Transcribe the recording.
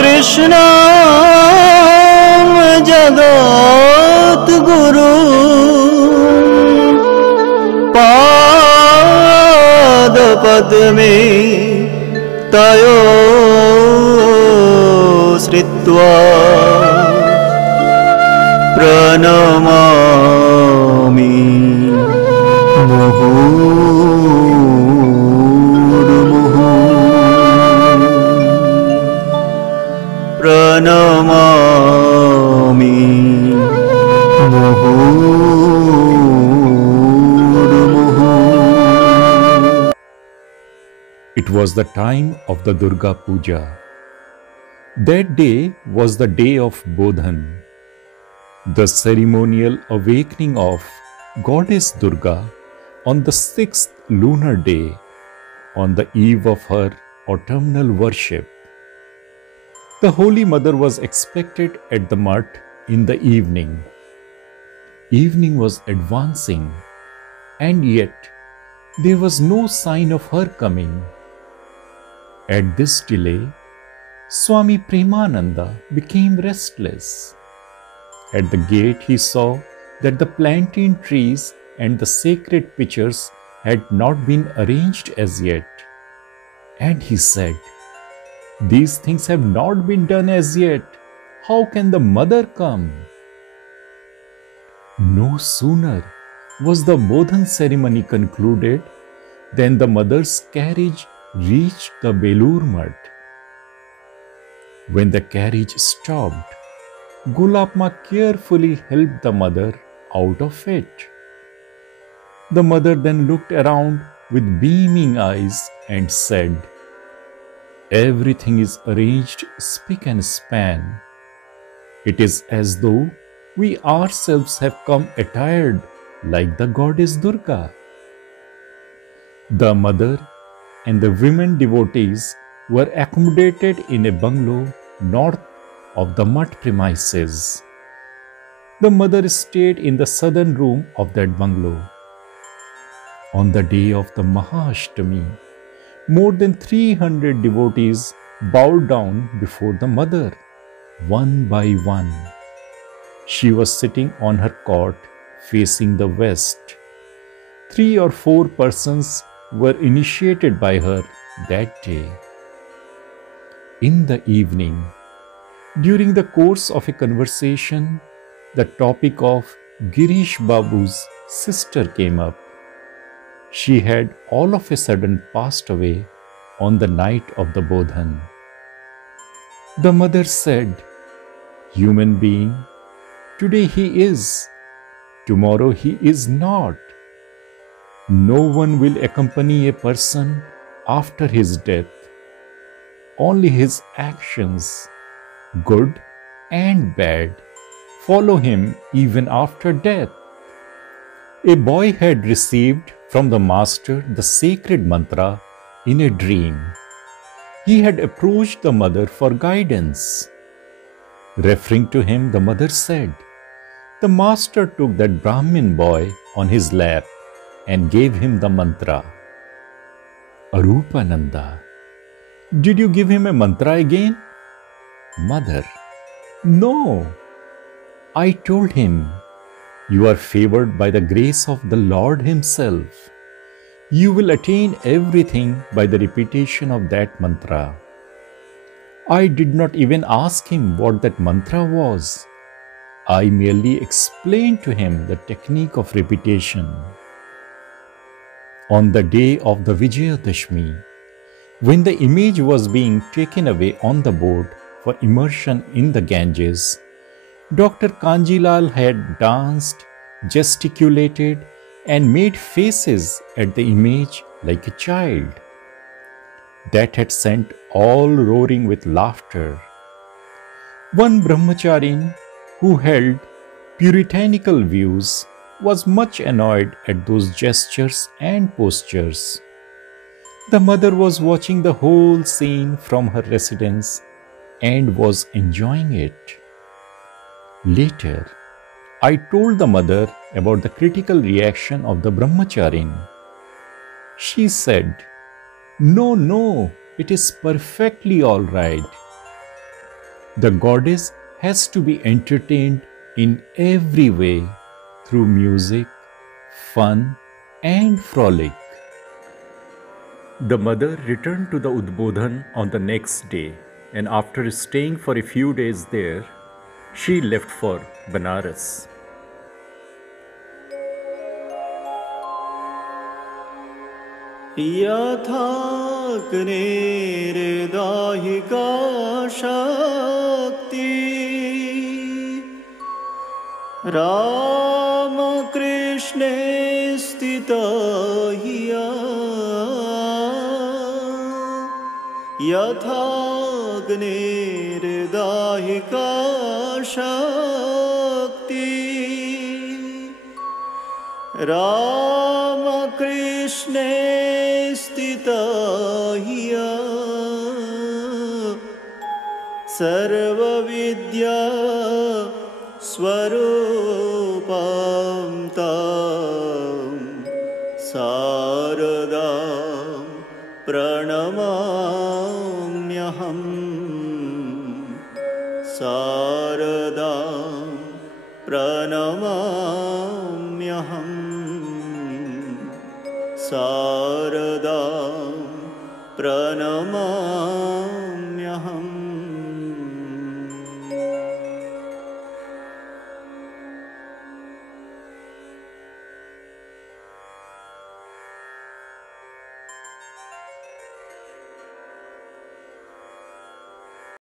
कृष्ण जगत गुरु पाद पद्मे तयो श्रित्वा प्रणमामि मुहुर्मुहुः प्रणमामि मुहुर्मुहुः. It was the time of the Durga Puja. That day was the day of Bodhan, the ceremonial awakening of Goddess Durga on the 6th lunar day, on the eve of her autumnal worship. The Holy Mother was expected at the mutt in the evening. Evening was advancing, and yet there was no sign of her coming. At this delay, Swami Premananda became restless. At the gate he saw that the plantain trees and the sacred pitchers had not been arranged as yet. And he said, "These things have not been done as yet. How can the mother come?" No sooner was the Bodhan ceremony concluded than the mother's carriage reached the Belur mutt. When the carriage stopped, Gulabma carefully helped the mother out of it. The mother then looked around with beaming eyes and said, "Everything is arranged spick and span. It is as though we ourselves have come attired like the goddess Durga." The mother and the women devotees were accommodated in a bungalow north of the mutt premises. The mother stayed in the southern room of that bungalow. On the day of the Mahashtami, more than 300 devotees bowed down before the mother, one by one. She was sitting on her cot facing the west. 3 or 4 persons were initiated by her that day. In the evening, during the course of a conversation, the topic of Girish Babu's sister came up. She had all of a sudden passed away on the night of the Bodhan. The mother said, "Human being, today he is, tomorrow he is not. No one will accompany a person after his death. Only his actions, good and bad, follow him even after death." A boy had received from the master the sacred mantra in a dream. He had approached the mother for guidance. Referring to him, the mother said, "The master took that Brahmin boy on his lap and gave him the mantra." "Arupananda, did you give him a mantra again?" Mother, "No. I told him, 'You are favored by the grace of the Lord Himself. You will attain everything by the repetition of that mantra.' I did not even ask him what that mantra was. I merely explained to him the technique of repetition." On the day of the Vijayadashmi, when the image was being taken away on the boat for immersion in the Ganges, Dr. Kanjilal had danced, gesticulated, and made faces at the image like a child. That had sent all roaring with laughter. One brahmacharin who held puritanical views was much annoyed at those gestures and postures. The mother was watching the whole scene from her residence and was enjoying it. Later, I told the mother about the critical reaction of the brahmacharin. She said, "No, it is perfectly all right. The goddess has to be entertained in every way through music, fun, and frolic. The mother returned to the Udbodhan on the next day, and after staying for a few days there, she left for Banaras. यथाग्नेर्दाहिका शक्ति रामकृष्णे स्थिता हिया यथाग्नेर्दाहिका शक्ति रामकृष्णे स्थिता हिया सर्वविद्या स्वरूपं तां शारदां प्रणमाम्यहं शारदां प्रणमाम्यहं शारदां प्रणमाम्यहम्